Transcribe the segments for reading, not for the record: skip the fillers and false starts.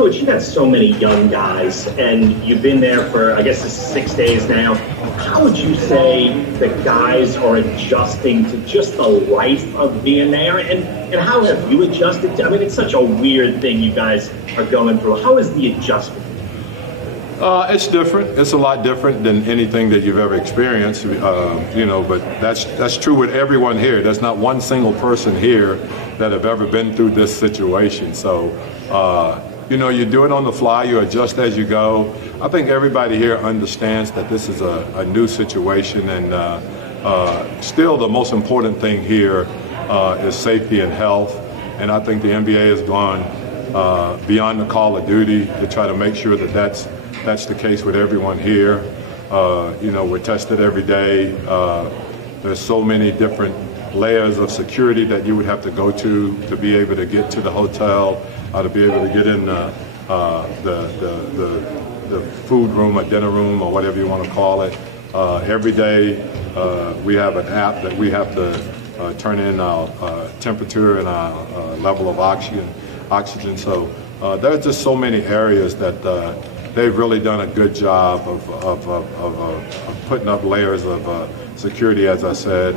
Coach, you got so many young guys, and you've been there for, I guess, it's 6 days now. How would you say the guys are adjusting to just the life of being there? And how have you adjusted? I mean, it's such a weird thing you guys are going through. How is the adjustment? It's different. It's a lot different than anything that you've ever experienced, but that's true with everyone here. There's not one single person here that have ever been through this situation. So, you do it on the fly, you adjust as you go. I think everybody here understands that this is a new situation, and still the most important thing here is safety and health. And I think the NBA has gone beyond the call of duty to try to make sure that that's the case with everyone here. We're tested every day. There's so many different layers of security that you would have to go to be able to get to the hotel, to be able to get in the food room or dinner room or whatever you want to call it. Every day we have an app that we have to turn in our temperature and our level of oxygen. So there's just so many areas that they've really done a good job of putting up layers of security, as I said,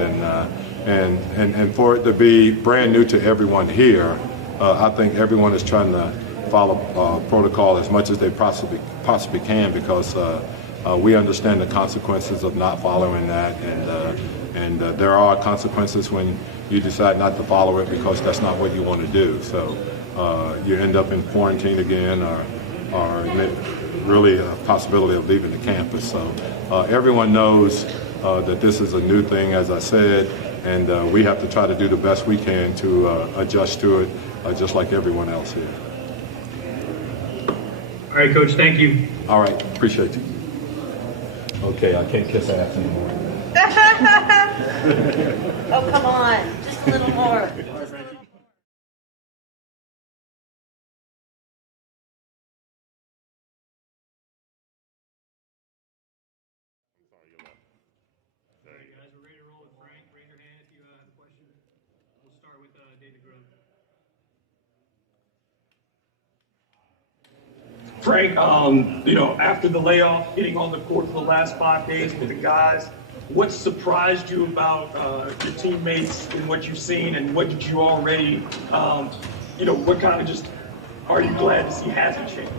and for it to be brand new to everyone here, I think everyone is trying to follow protocol as much as they possibly can, because we understand the consequences of not following that, and there are consequences when you decide not to follow it because that's not what you want to do. So you end up in quarantine again, or really a possibility of leaving the campus. So everyone knows that this is a new thing, as I said, and we have to try to do the best we can to adjust to it, just like everyone else here. All right, Coach, thank you. All right, appreciate you. Okay, I can't kiss ass anymore. Oh, come on, just a little more. Frank, after the layoff, getting on the court for the last 5 days with the guys, what surprised you about your teammates and what you've seen, and what did you already, what kind of just are you glad to see hasn't changed?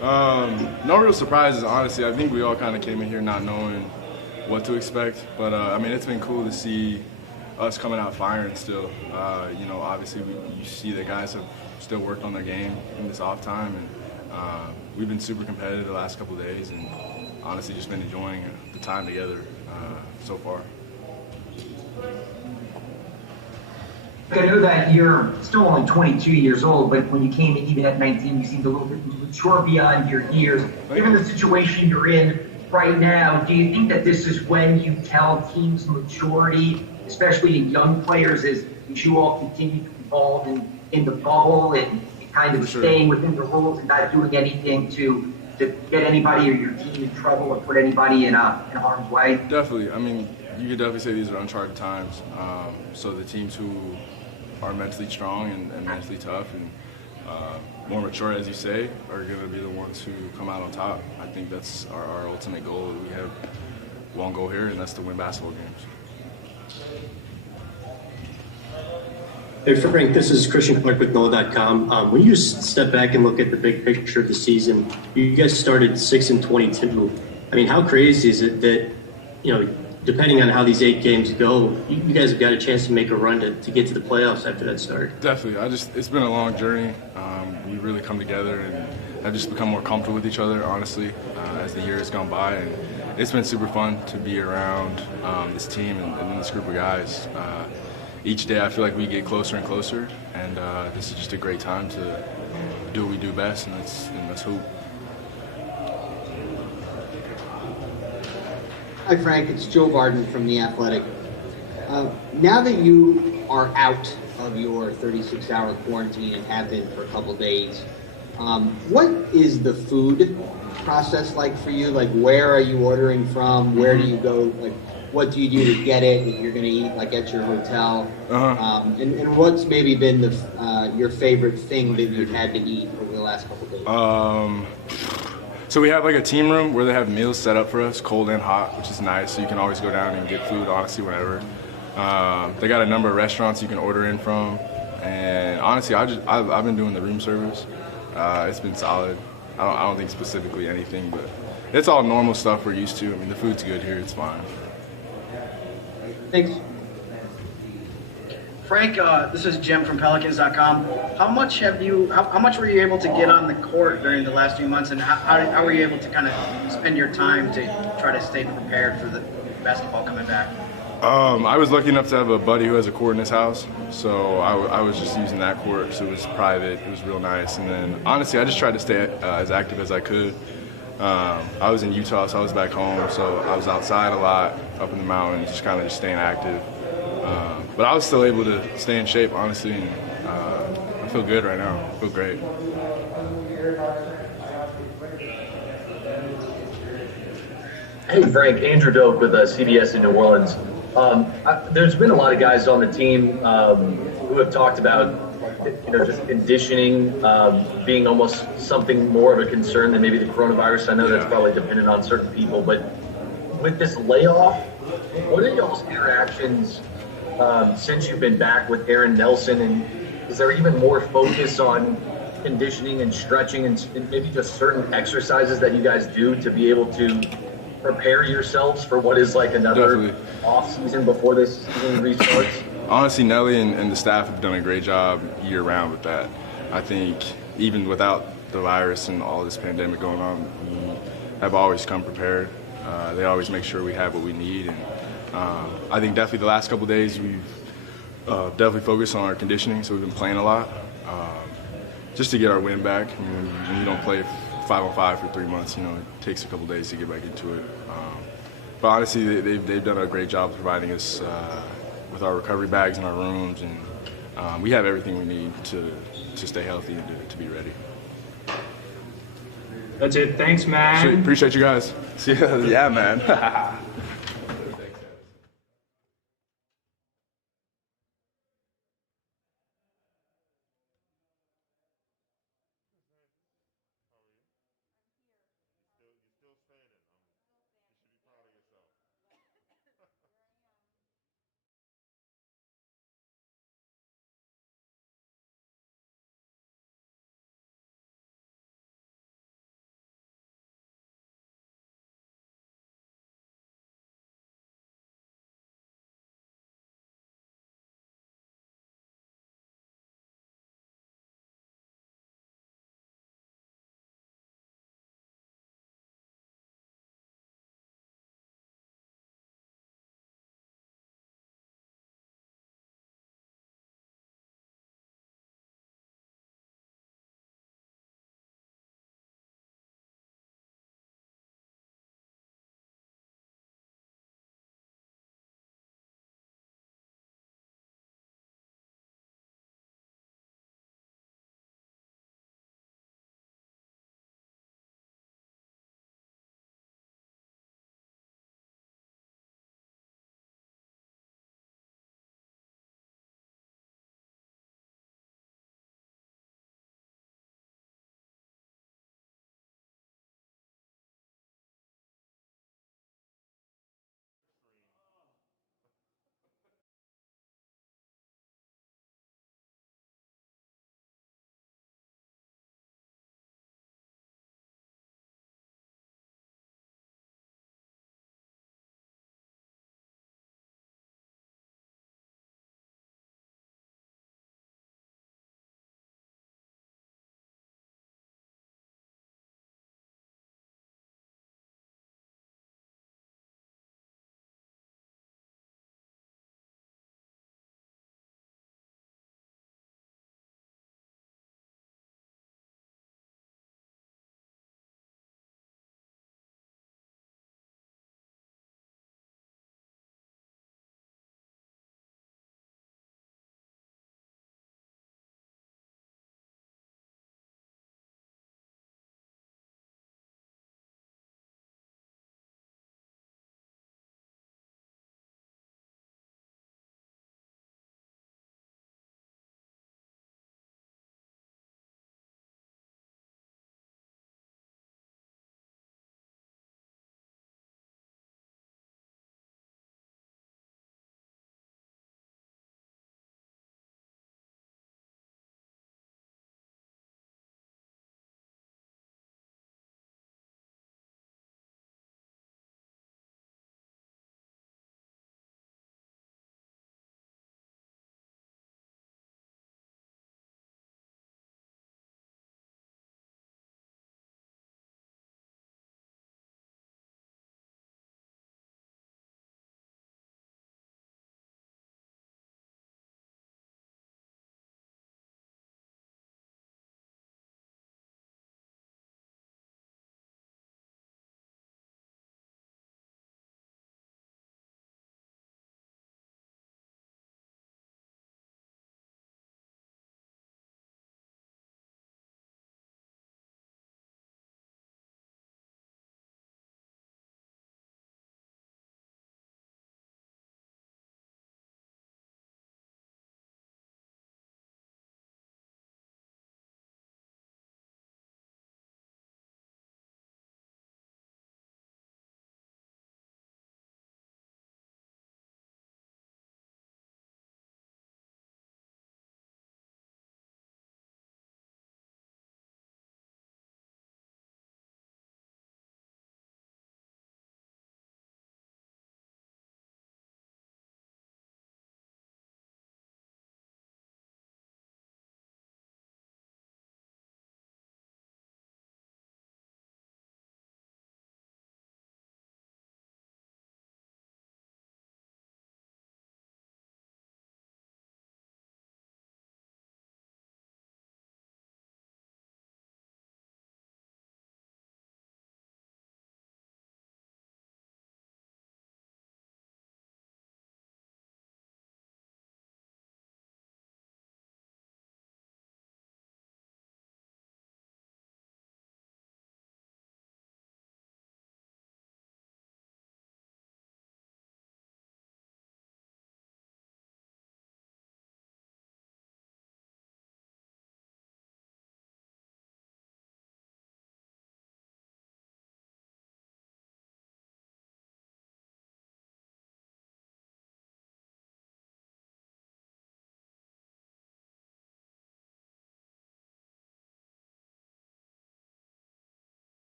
No real surprises, honestly. I think we all kind of came in here not knowing what to expect, but it's been cool to see us coming out firing still. Obviously you see the guys have still worked on their game in this off time, and we've been super competitive the last couple of days, and honestly just been enjoying the time together so far. I know that you're still only 22 years old, but when you came in even at 19, you seemed a little bit mature beyond your years. Given the situation you're in right now, do you think that this is when you tell teams maturity, especially in young players, as you all continue to evolve in the bubble and kind of staying within the rules and not doing anything to get anybody or your team in trouble or put anybody in harm's way? Definitely. I mean, you could definitely say these are uncharted times. So the teams who are mentally strong and mentally tough and more mature, as you say, are going to be the ones who come out on top. I think that's our ultimate goal. We have one goal here, and that's to win basketball games. Hey Frank, this is Christian Clark with NOLA.com. When you just step back and look at the big picture of the season, you guys started 6-22. I mean, how crazy is it that, depending on how these 8 games go, you guys have got a chance to make a run to get to the playoffs after that start? Definitely. It's been a long journey. We've really come together and have just become more comfortable with each other, honestly, as the year has gone by. And it's been super fun to be around this team and this group of guys. Each day I feel like we get closer and closer, and this is just a great time to do what we do best, and that's hoop. Hi Frank, it's Joe Varden from The Athletic. Now that you are out of your 36-hour quarantine and have been for a couple days, what is the food process like for you? Like, where are you ordering from? Where do you go? Like, what do you do to get it if you're going to eat like at your hotel? And what's maybe been your favorite thing that you've had to eat over the last couple of days? So we have like a team room where they have meals set up for us, cold and hot, which is nice. So you can always go down and get food, honestly, whenever. They got a number of restaurants you can order in from. And honestly, I've been doing the room service. It's been solid. I don't think specifically anything, but it's all normal stuff we're used to. I mean, the food's good here. It's fine. Thanks. Frank, this is Jim from Pelicans.com. How much were you able to get on the court during the last few months, and how were you able to kind of spend your time to try to stay prepared for the basketball coming back? I was lucky enough to have a buddy who has a court in his house, so I was just using that court, so it was private. It was real nice, and then honestly, I just tried to stay as active as I could. I was in Utah, so I was back home, so I was outside a lot, up in the mountains, just kind of staying active. But I was still able to stay in shape, honestly, and I feel good right now. I feel great. Hey, Frank, Andrew Doak with CBS in New Orleans. There's been a lot of guys on the team who have talked about, just conditioning being almost something more of a concern than maybe the coronavirus. I know that's probably dependent on certain people, but with this layoff, what are y'all's interactions since you've been back with Aaron Nelson, and is there even more focus on conditioning and stretching and maybe just certain exercises that you guys do to be able to prepare yourselves for what is like another off season before this season restarts? Honestly, Nelly and the staff have done a great job year round with that. I think even without the virus and all this pandemic going on, we have always come prepared. They always make sure we have what we need, and I think definitely the last couple of days we've definitely focused on our conditioning, so we've been playing a lot just to get our wind back. I mean, when you don't play 5-on-5 for 3 months, it takes a couple of days to get back into it. But honestly, they've done a great job providing us with our recovery bags in our rooms, and we have everything we need to stay healthy and to be ready. That's it. Thanks, man. Appreciate you guys. See ya. Yeah, man.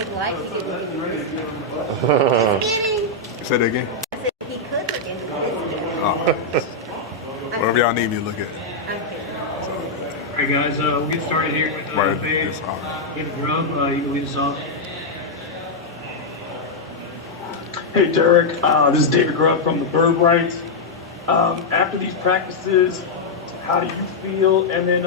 could like to get into this. Just kidding. Say that again? I said he could look into this. Oh. Whatever y'all need me to look at. All right, guys, we'll get started here with David Grubb. You can lead us off. Hey, Derek. This is David Grubb from the Bird Rights. After these practices, how do you feel? And then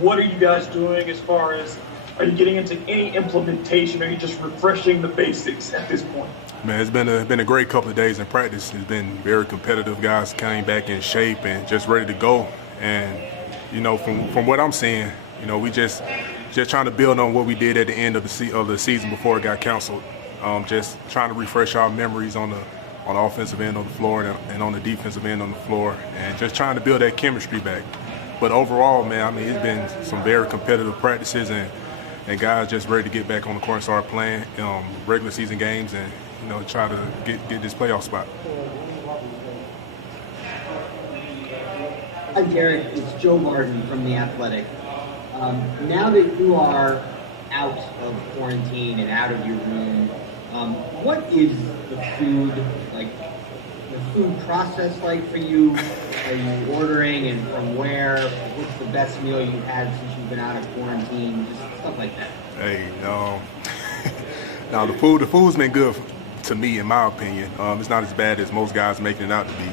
what are you guys doing as far as, are you getting into any implementation? Are you just refreshing the basics at this point? Man, it's been a great couple of days in practice. It's been very competitive. Guys came back in shape and just ready to go. And, you know, from what I'm seeing, you know, we just trying to build on what we did at the end of the season before it got canceled. Just trying to refresh our memories on the offensive end of the floor and on the defensive end on the floor, and just trying to build that chemistry back. But overall, man, I mean, it's been some very competitive practices, and guys just ready to get back on the court and start playing regular season games and, you know, try to get this playoff spot. Hi, Derek. It's Joe Barden from The Athletic. Now that you are out of quarantine and out of your room, what is the food process like for you? Are you ordering, and from where? What's the best meal you've had since you've been out of quarantine? Just stuff like that. Hey, now the food's been good to me, in my opinion. It's not as bad as most guys making it out to be.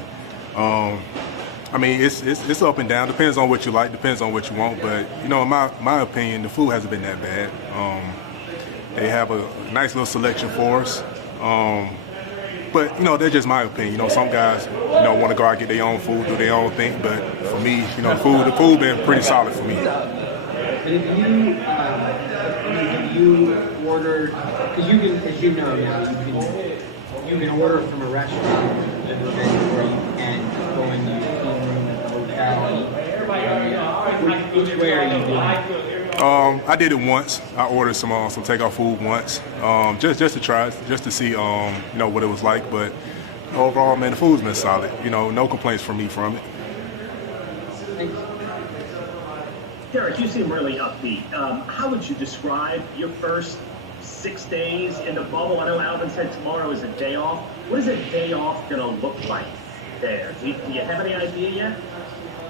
I mean, it's up and down. Depends on what you like. Depends on what you want. But, you know, in my opinion, the food hasn't been that bad. They have a nice little selection for us. But, you know, that's just my opinion. You know, some guys, you know, want to go out and get their own food, do their own thing. But for me, you know, the food been pretty solid for me. But if you order, because you can, as you know now, you can order from a restaurant, or you can go in the team room at the hotel. Which way are you doing? I did it once. I ordered some takeout food once, just to try it, just to see, you know, what it was like. But overall, man, the food's been solid. You know, no complaints from me from it. Derek, you seem really upbeat. How would you describe your first 6 days in the bubble? I know Alvin said tomorrow is a day off. What is a day off going to look like there? Do you have any idea yet?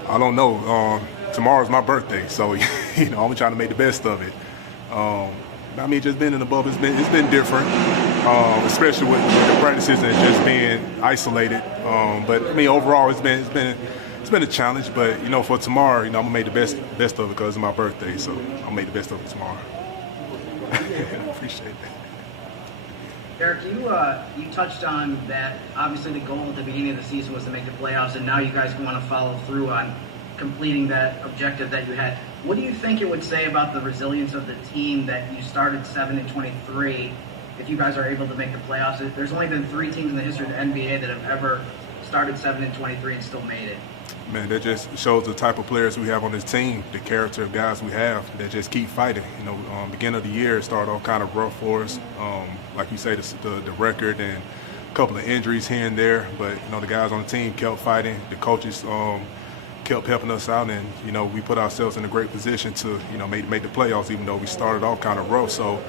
I don't know. Tomorrow's my birthday, so you know, I'm trying to make the best of it. I mean, just being in the bubble, it's been different, especially with the practices and just being isolated. But I mean, overall, it's been a challenge. But you know, for tomorrow, you know, I'm gonna make the best of it because it's my birthday, so I'll make the best of it tomorrow. Appreciate that. Derek, you touched on that. Obviously, the goal at the beginning of the season was to make the playoffs, and now you guys want to follow through on completing that objective that you had. What do you think it would say about the resilience of the team that you started 7-23 if you guys are able to make the playoffs? There's only been 3 teams in the history of the NBA that have ever started 7-23 and still made it. Man, that just shows the type of players we have on this team, the character of guys we have that just keep fighting. You know, beginning of the year, it started off kind of rough for us. Like you say, the record and a couple of injuries here and there. But, you know, the guys on the team kept fighting. The coaches kept helping us out, and, you know, we put ourselves in a great position to, you know, make the playoffs, even though we started off kind of rough. So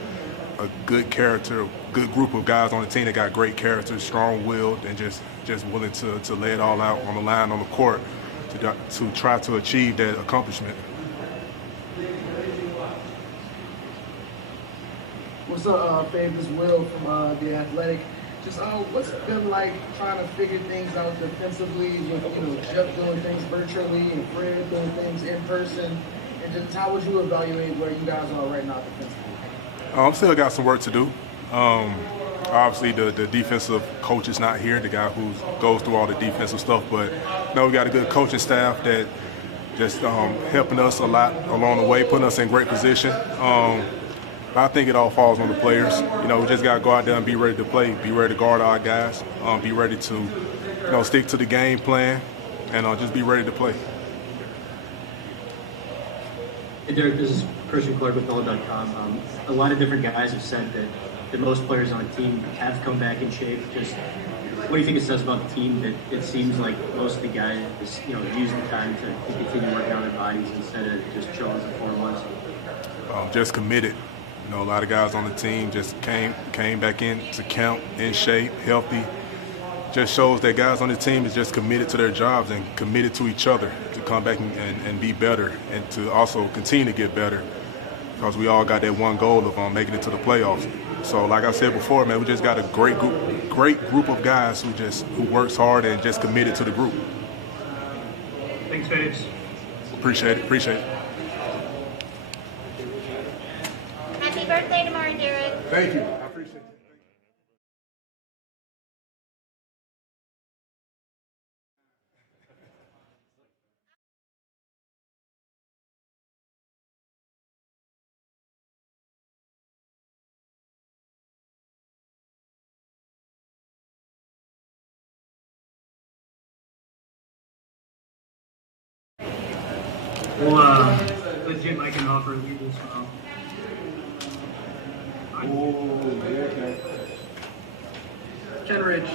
a good character, good group of guys on the team that got great character, strong-willed, and just willing to lay it all out on the line on the court to try to achieve that accomplishment. What's up, Fabe? This is Will from The Athletic. Just what's it been like trying to figure things out defensively with, you know, Jeff doing things virtually and Fred doing things in person, and just how would you evaluate where you guys are right now defensively? Still got some work to do. Obviously, the defensive coach is not here, the guy who goes through all the defensive stuff, but you know, we got a good coaching staff that just helping us a lot along the way, putting us in great position. I think it all falls on the players. You know, we just got to go out there and be ready to play, be ready to guard our guys, be ready to, you know, stick to the game plan, and just be ready to play. Hey, Derek, this is Christian Clark with NOLA.com. A lot of different guys have said that most players on the team have come back in shape. Just what do you think it says about the team that it seems like most of the guys, you know, use the time to continue working on their bodies instead of just chilling for 4 months? Just committed. You know, a lot of guys on the team just came back into camp in shape, healthy. Just shows that guys on the team is just committed to their jobs and committed to each other to come back and be better and to also continue to get better, because we all got that one goal of making it to the playoffs. So like I said before, man, we just got a great group of guys who works hard and just committed to the group. Thanks, Faves. Appreciate it. Happy birthday tomorrow, Derek. Thank you. I appreciate it. Well, let Jim I can offer lead this one off. Kenrich,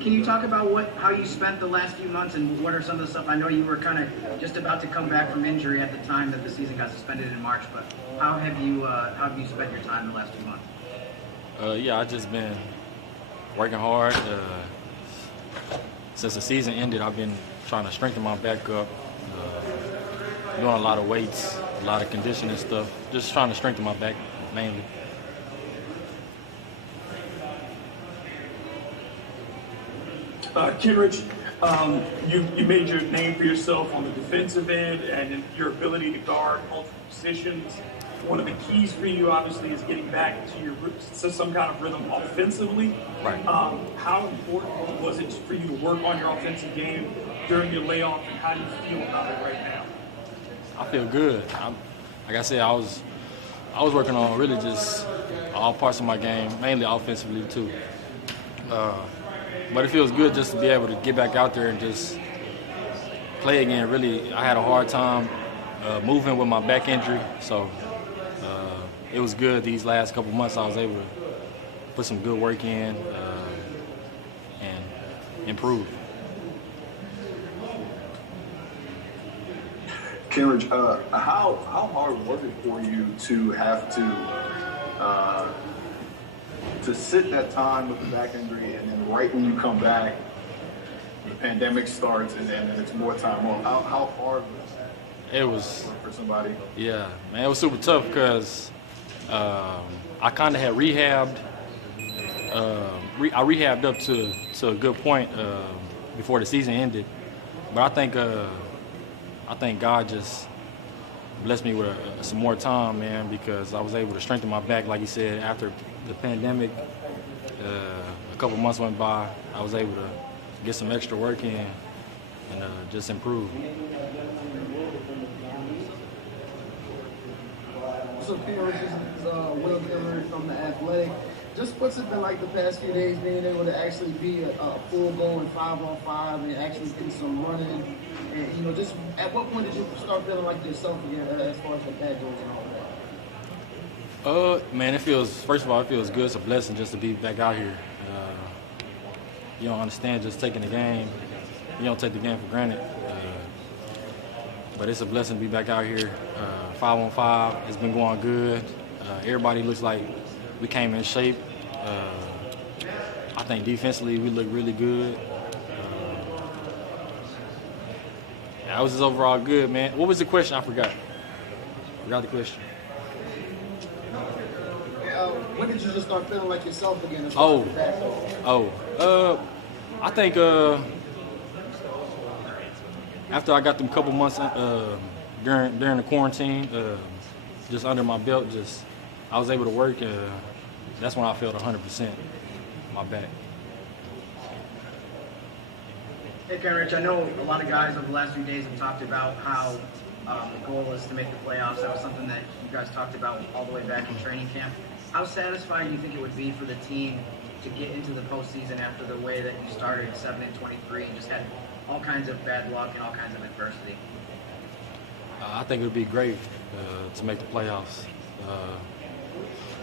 can you talk about how you spent the last few months and what are some of the stuff? I know you were kind of just about to come back from injury at the time that the season got suspended in March, but how have you spent your time the last few months? Yeah, I just been working hard. Since the season ended, I've been trying to strengthen my back up, doing a lot of weights, a lot of conditioning stuff, just trying to strengthen my back mainly. Kenrich, you made your name for yourself on the defensive end and your ability to guard multiple positions. One of the keys for you, obviously, is getting back to some kind of rhythm offensively. Right. How important was it for you to work on your offensive game during your layoff, and how do you feel about it right now? I feel good. Like I said, I was working on really just all parts of my game, mainly offensively too. But it feels good just to be able to get back out there and just play again. Really, I had a hard time moving with my back injury, so it was good these last couple months. I was able to put some good work in and improve. Kenrich, how hard was it for you to have to sit that time with the back injury, and then right when you come back, the pandemic starts, and then it's more time off? How hard was that? It was for somebody. Yeah, man, it was super tough because I kind of had rehabbed. I rehabbed up to a good point before the season ended, but I think God just blessed me with some more time, man, because I was able to strengthen my back, like you said, after the pandemic. A couple months went by, I was able to get some extra work in and just improve. So Kenrich, this is Will Kenrich from The Athletic. Just what's it been like the past few days being able to actually be a full going 5-on-5 and actually get some running? And, just at what point did you start feeling like yourself again as far as the pad goes and all that? Man, first of all, it feels good. It's a blessing just to be back out here. You don't understand just taking the game. You don't take the game for granted. But it's a blessing to be back out here. 5-on-5, it's been going good. Everybody looks like we came in shape. I think defensively we look really good. I was just overall good, man. What was the question? I forgot the question. When did you just start feeling like yourself again? I think after I got them couple months during the quarantine, just under my belt, I was able to work. That's when I felt 100% my back. Hey, Kenrich, I know a lot of guys over the last few days have talked about how the goal is to make the playoffs. That was something that you guys talked about all the way back in training camp. How satisfying do you think it would be for the team to get into the postseason after the way that you started 7-23 and just had all kinds of bad luck and all kinds of adversity? I think it would be great to make the playoffs.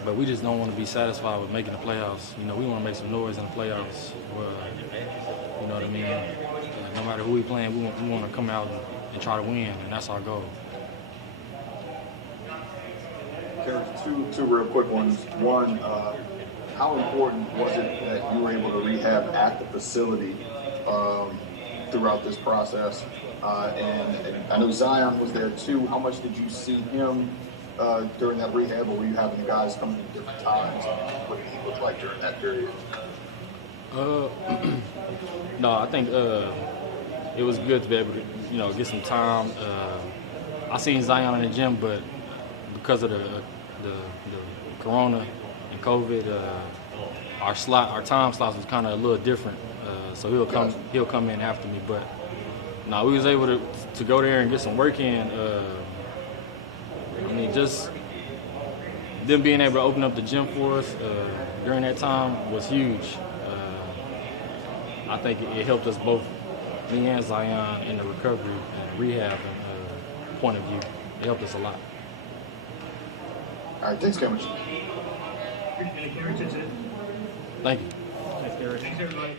But we just don't want to be satisfied with making the playoffs. We want to make some noise in the playoffs. You know what I mean? No matter who we're playing, we want to come out and try to win, and that's our goal. Two real quick ones. One, how important was it that you were able to rehab at the facility throughout this process? And I know Zion was there too. How much did you see him during that rehab, or were you having the guys come in at different times? What did he look like during that period? No, I think it was good to be able to, get some time. I seen Zion in the gym, but because of the Corona and COVID, our time slots was kind of a little different. So he'll come in after me. But no, we was able to go there and get some work in. Just them being able to open up the gym for us during that time was huge. I think it helped us both, me and Zion, in the recovery and rehab point of view. It helped us a lot. All right, thanks, Cameron. Appreciate it, Cameron. That's it. Thank you. Thanks, Derek. Thanks, everybody.